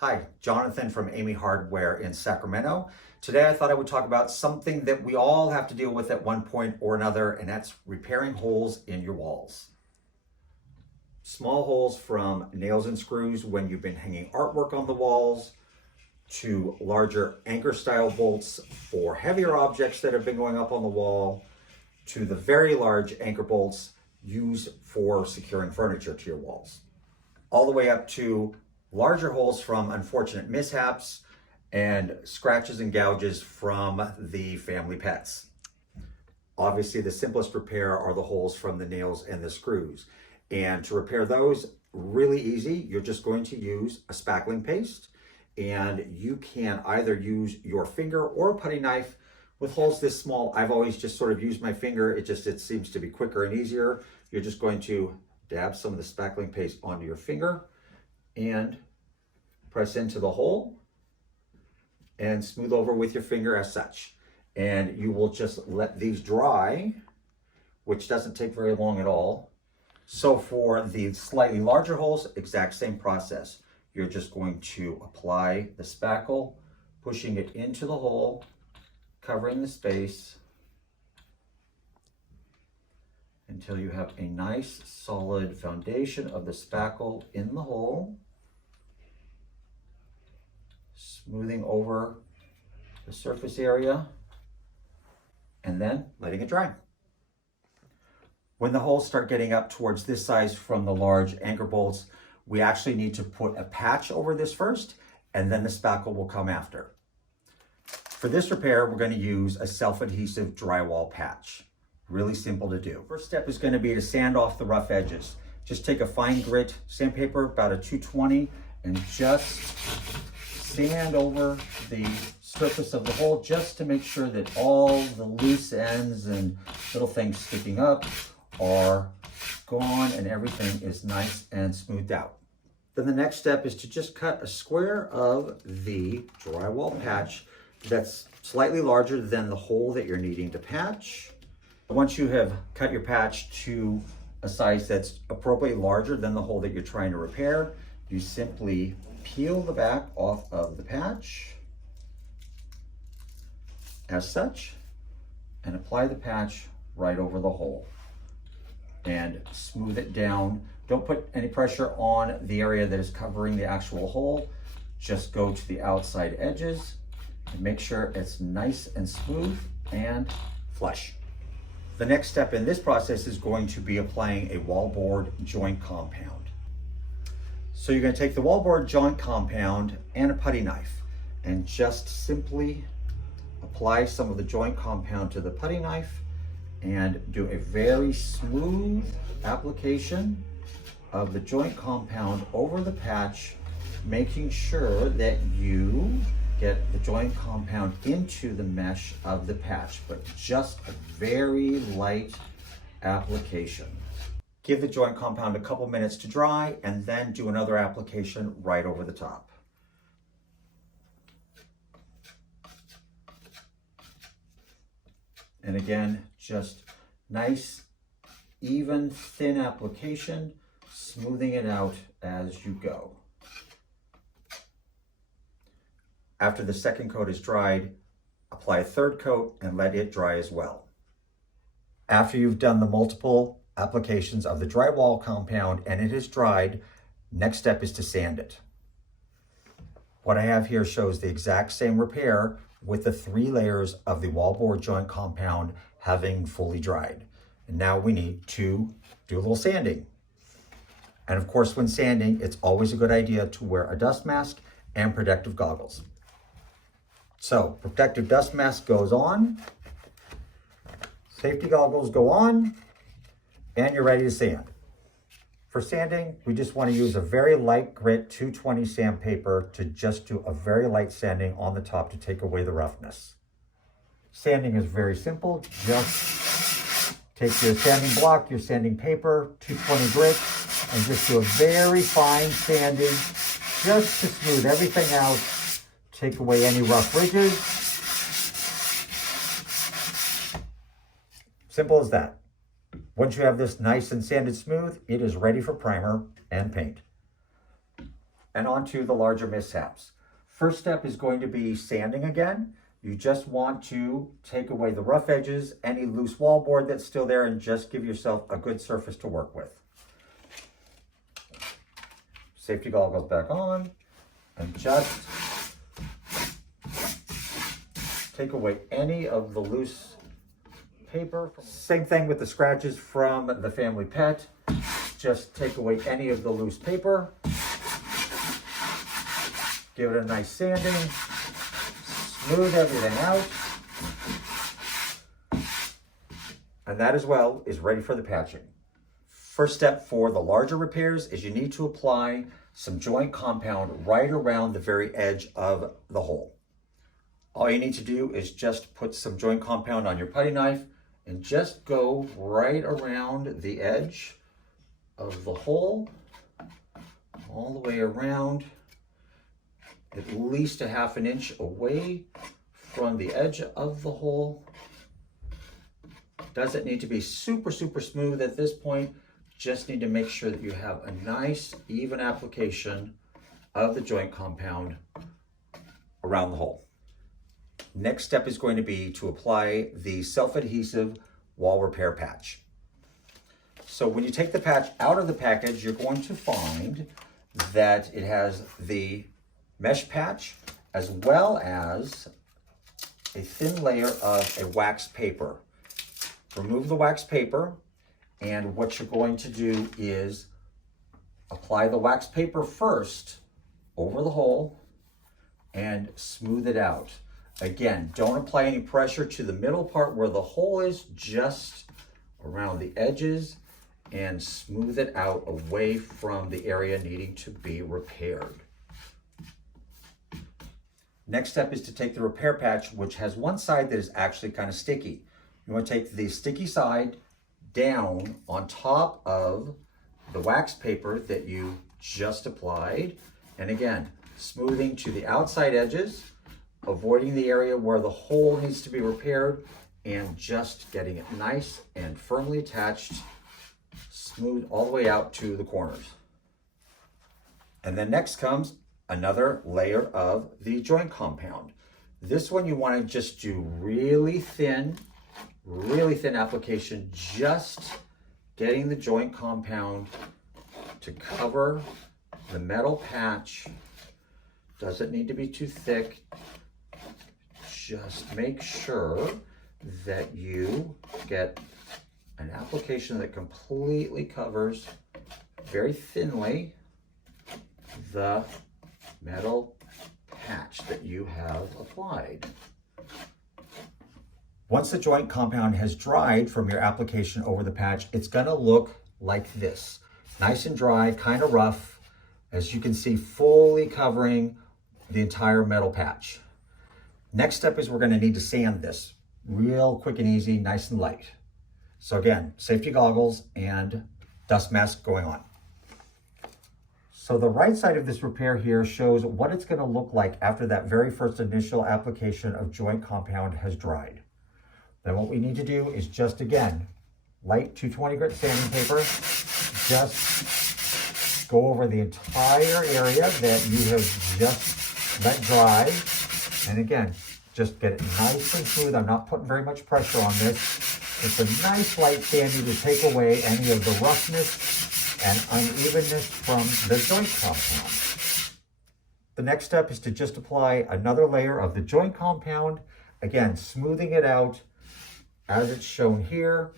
Hi, Jonathan from Emigh Hardware in Sacramento. Today I thought I would talk about something that we all have to deal with at one point or another, and that's repairing holes in your walls. Small holes from nails and screws when you've been hanging artwork on the walls, to larger anchor style bolts for heavier objects that have been going up on the wall, to the very large anchor bolts used for securing furniture to your walls, all the way up to larger holes from unfortunate mishaps and scratches and gouges from the family pets. Obviously, the simplest repair are the holes from the nails and the screws. And to repair those, really easy. You're just going to use a spackling paste, and you can either use your finger or a putty knife. With holes this small, I've always just sort of used my finger. It seems to be quicker and easier. You're just going to dab some of the spackling paste onto your finger and press into the hole and smooth over with your finger as such. And you will just let these dry, which doesn't take very long at all. So for the slightly larger holes, exact same process. You're just going to apply the spackle, pushing it into the hole, covering the space until you have a nice solid foundation of the spackle in the hole, smoothing over the surface area, and then letting it dry. When the holes start getting up towards this size from the large anchor bolts, we actually need to put a patch over this first, and then the spackle will come after. For this repair, we're going to use a self-adhesive drywall patch. Really simple to do. First step is going to be to sand off the rough edges. Just take a fine grit sandpaper, about a 220, and just sand over the surface of the hole just to make sure that all the loose ends and little things sticking up are gone and everything is nice and smoothed out. Then the next step is to just cut a square of the drywall patch that's slightly larger than the hole that you're needing to patch. Once you have cut your patch to a size that's appropriately larger than the hole that you're trying to repair, you simply peel the back off of the patch as such and apply the patch right over the hole and smooth it down. Don't put any pressure on the area that is covering the actual hole. Just go to the outside edges and make sure it's nice and smooth and flush. The next step in this process is going to be applying a wallboard joint compound. So you're going to take the wallboard joint compound and a putty knife and just simply apply some of the joint compound to the putty knife and do a very smooth application of the joint compound over the patch, making sure that you get the joint compound into the mesh of the patch, but just a very light application. Give the joint compound a couple minutes to dry and then do another application right over the top. And again, just nice, even, thin application, smoothing it out as you go. After the second coat is dried, apply a third coat and let it dry as well. After you've done the multiple applications of the drywall compound and it is dried, next step is to sand it. What I have here shows the exact same repair with the 3 layers of the wallboard joint compound having fully dried. And now we need to do a little sanding. And of course, when sanding, it's always a good idea to wear a dust mask and protective goggles. So protective dust mask goes on, safety goggles go on, and you're ready to sand. For sanding, we just want to use a very light grit 220 sandpaper to just do a very light sanding on the top to take away the roughness. Sanding is very simple. Just take your sanding block, your sanding paper, 220 grit, and just do a very fine sanding just to smooth everything out, take away any rough ridges. Simple as that. Once you have this nice and sanded smooth, it is ready for primer and paint. and onto the larger mishaps. First step is going to be sanding again. You just want to take away the rough edges, any loose wallboard that's still there, and just give yourself a good surface to work with. Safety goggles back on, and just take away any of the loose paper. Same thing with the scratches from the family pet. Just take away any of the loose paper. Give it a nice sanding. Smooth everything out. And that as well is ready for the patching. First step for the larger repairs is you need to apply some joint compound right around the very edge of the hole. All you need to do is just put some joint compound on your putty knife and just go right around the edge of the hole, all the way around, at least a ½ an inch away from the edge of the hole. Doesn't need to be super smooth at this point. Just need to make sure that you have a nice even application of the joint compound around the hole. Next step is going to be to apply the self-adhesive wall repair patch. So when you take the patch out of the package, you're going to find that it has the mesh patch as well as a thin layer of a wax paper. Remove the wax paper, and what you're going to do is apply the wax paper first over the hole and smooth it out. Again, don't apply any pressure to the middle part where the hole is, just around the edges, and smooth it out away from the area needing to be repaired. Next step is to take the repair patch, which has one side that is actually kind of sticky. You want to take the sticky side down on top of the wax paper that you just applied. And again, smoothing to the outside edges, avoiding the area where the hole needs to be repaired, and just getting it nice and firmly attached, smooth all the way out to the corners. And then next comes another layer of the joint compound. This one you want to just do really thin application, just getting the joint compound to cover the metal patch. Doesn't need to be too thick. Just make sure that you get an application that completely covers very thinly the metal patch that you have applied. Once the joint compound has dried from your application over the patch, it's gonna look like this. Nice and dry, kind of rough, as you can see, fully covering the entire metal patch. Next step is we're gonna need to sand this real quick and easy, nice and light. So again, safety goggles and dust mask going on. So the right side of this repair here shows what it's gonna look like after that very first initial application of joint compound has dried. Then what we need to do is just, again, light 220 grit sanding paper, just go over the entire area that you have just let dry. And again, just get it nice and smooth. I'm not putting very much pressure on this. It's a nice light sanding to take away any of the roughness and unevenness from the joint compound. The next step is to just apply another layer of the joint compound. Again, smoothing it out as it's shown here.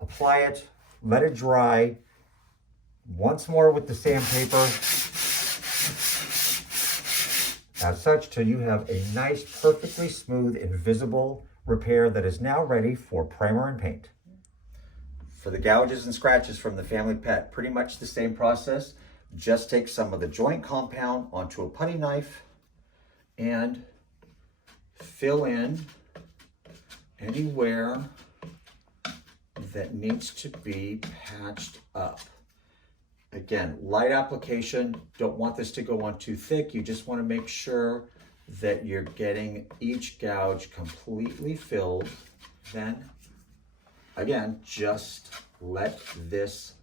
Apply it, let it dry. Once more with the sandpaper. As such, till you have a nice, perfectly smooth, invisible repair that is now ready for primer and paint. For the gouges and scratches from the family pet, pretty much the same process. Just take some of the joint compound onto a putty knife and fill in anywhere that needs to be patched up. Again, light application, don't want this to go on too thick. You just want to make sure that you're getting each gouge completely filled. Then, again, just let this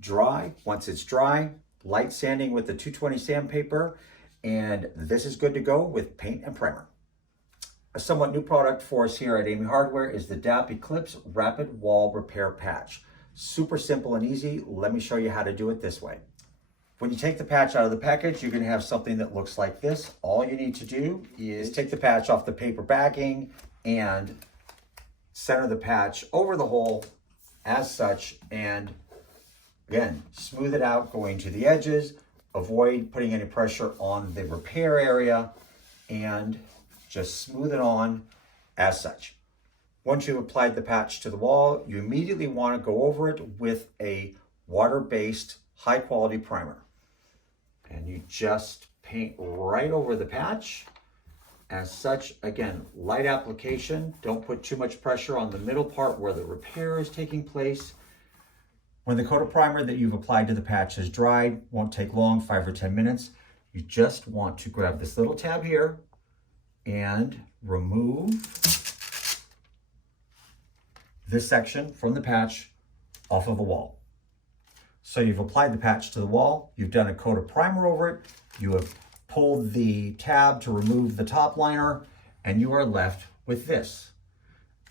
dry. Once it's dry, light sanding with the 220 sandpaper, and this is good to go with paint and primer. A somewhat new product for us here at Emigh Hardware is the DAP Eclipse Rapid Wall Repair Patch. Super simple and easy. Let me show you how to do it this way. When you take the patch out of the package, you're going to have something that looks like this. All you need to do is take the patch off the paper backing and center the patch over the hole as such, and again, smooth it out going to the edges. Avoid putting any pressure on the repair area, and just smooth it on as such. Once you've applied the patch to the wall, you immediately want to go over it with a water-based high quality primer. And you just paint right over the patch as such. Again, light application. Don't put too much pressure on the middle part where the repair is taking place. When the coat of primer that you've applied to the patch is dried, won't take long, 5 or 10 minutes. You just want to grab this little tab here and remove this section from the patch off of the wall. So you've applied the patch to the wall, you've done a coat of primer over it, you have pulled the tab to remove the top liner, and you are left with this.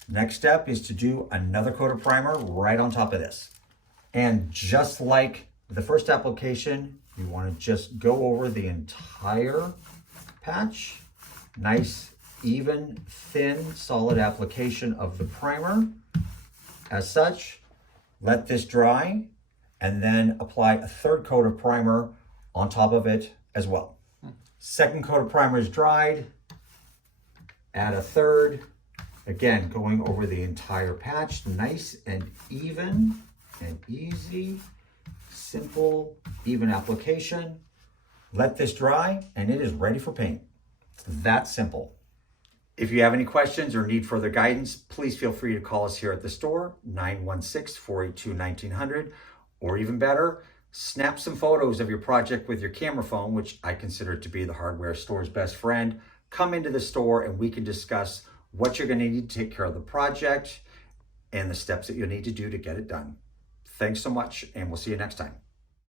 Next step is to do another coat of primer right on top of this. And just like the first application, you want to just go over the entire patch. Nice, even, thin, solid application of the primer. As such, let this dry, and then apply a third coat of primer on top of it as well. Second coat of primer is dried, add a third, again, going over the entire patch, nice and even and easy, simple, even application. Let this dry, and it is ready for paint. It's that simple. If you have any questions or need further guidance, please feel free to call us here at the store, 916-482-1900, or even better, snap some photos of your project with your camera phone, which I consider to be the hardware store's best friend. Come into the store and we can discuss what you're going to need to take care of the project and the steps that you'll need to do to get it done. Thanks so much, and we'll see you next time.